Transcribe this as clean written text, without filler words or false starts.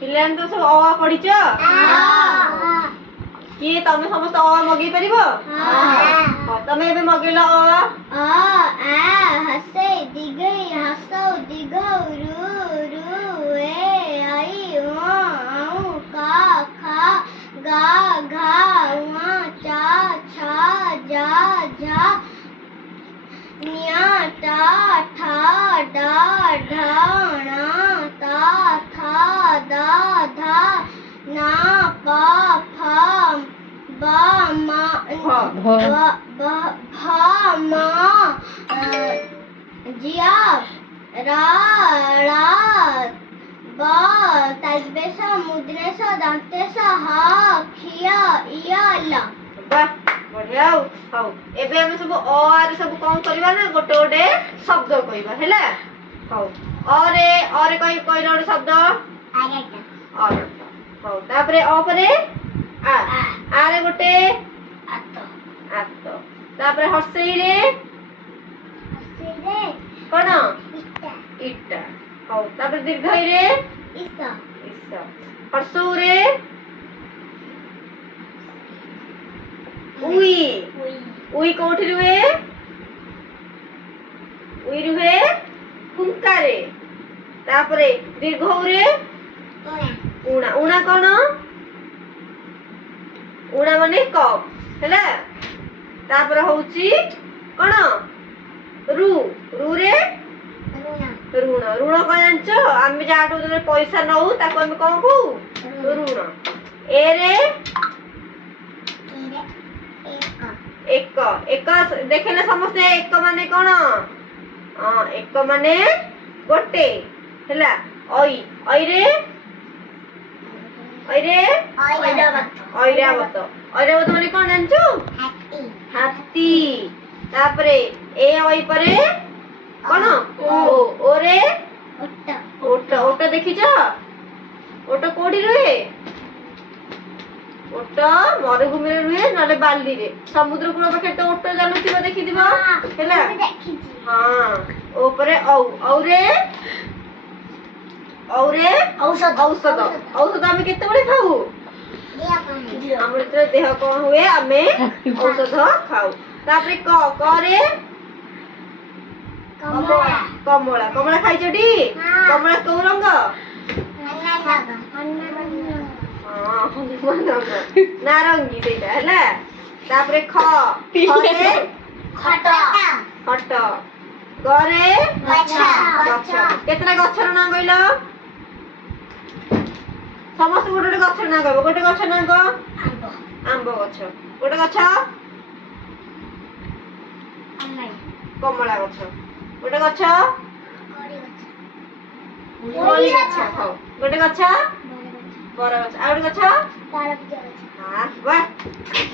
ପିଲାମାନେ ତ ସବୁ ଅ ପଢିଛ? କିଏ ତମେ ସମସ୍ତେ ଅ ମଗେଇ ପାରିବ? ତମେ ଏବେ ମଗେଇଲ ଅ। ହସେଇ ଦିଗଇ ହସଉ ଦିଗଉ ରୁ ଏ ଆଇ ଔ କା ଖା ଗା ଘା ଉଆ ଚା ଛା ଯା ଝା ନ୍ୟା ଟା ଠା ଡା ଢା ଣା ତା ଥା ଦା ଧା ନା ପା ଫା বা মা ভা মা জিয়া রা ড়া বা তাজবেশ মুদ্রেশ দন্তেশ হা খিয়া ইয়া লা। বাহ বঢ়িয়া ହଉ ଏବେ ଆମେ ସବୁ ଅ ରେ ସବୁ କଣ କରିବା ନା ଗୋଟେ ଗୋଟେ ଶବ୍ଦ କହିବା ହେଲା। ହଉ ଅରେ କହିଲ ଗୋଟେ ଶବ୍ଦ ଅରଟ। ହଉ ତାପରେ ଅ ପରେ ଆ ରେ ଗୋଟେ ଆତ। ତାପରେ ହର୍ଷେଇରେ କଣ ଇଟା। ହଉ ତାପରେ ଦୀର୍ଘଇରେ ଇସ। ହର୍ଷଉରେ ଉଇ। ଉଇ କୋଉଠି ରୁହେ? ଉଇ ରୁହେ ଫୁଙ୍କାରେ। ତାପରେ ଦୀର୍ଘଉରେ ଉଣା। ଉଣା କଣ? ଉଣା ମାନେ କପ୍ ହେଲା। ତାପରେ ହଉଛି କଣ? ରୁ। ରୁରେ ଋଣ। ଋଣ କଣ ଜାଣିଛ? ଆମେ ଯାହାଠୁ ଯେତେବେଳେ ପଇସା ନଉ ତାକୁ ଆମେ କଣ କହୁ? ଋଣ। ଏରେ ଏକ। ଏକ ଦେଖିଲେ ସମସ୍ତେ ଏକ ମାନେ କଣ? ଏକ ମାନେ ଗୋଟେ ହେଲା। ଐରେ ଐରାବତ। ଐରାବତ ମାନେ କଣ ଜାଣିଛୁ? ହାତୀ। ତାପରେ ଏ ଐ ପରେ କଣ? ଓରେ ଓଟ। ଓଟ ଦେଖିଛ? ଓଟ କୋଉଠି ରୁହେ? ଓଟ ମରୁଭୂମିରେ ରୁହେ ନହେଲେ ବାଲିରେ। ସମୁଦ୍ର କୂଳ ପାଖରେ ତ ଓଟ ଚାଲୁଥିବ ଦେଖିଥିବ ହେଲା। ହଁ ଉପରେ ଔରେ ଔଷଧ। ଔଷଧ ଆମେ କେତେବେଳେ ଖାଉ? ଆମର ଯେତେବେଳେ ଦେହ କଣ ହୁଏ ଆମେ ଔଷଧ ଖାଉ। ତାପରେ କରେ କମଳା। କମଳା ଖାଇଛଟି? କମଳା କୋଉ ରଙ୍ଗ? ନାରଙ୍ଗୀ ସେଇଟା ହେଲା। ତାପରେ ଖରେ ଖଟ। ଗରେ ଗଛ। କେତେଟା ଗଛର ନାଁ କହିଲ? ସମସ୍ତେ ଗୋଟେ ଗୋଟେ ଗଛର ନାଁ କହିବ। ଗୋଟେ ଗଛ ନାଁ କଣ? ଆମ୍ବ ଗଛ। ଗୋଟେ ଗଛ କମଳା ଗଛ। ଗୋଟେ ଗଛ କୋଳି ଗଛ। ହଉ ଗୋଟେ ଗଛ ବର ଗଛ। ଆଉ ଗୋଟେ ଗଛ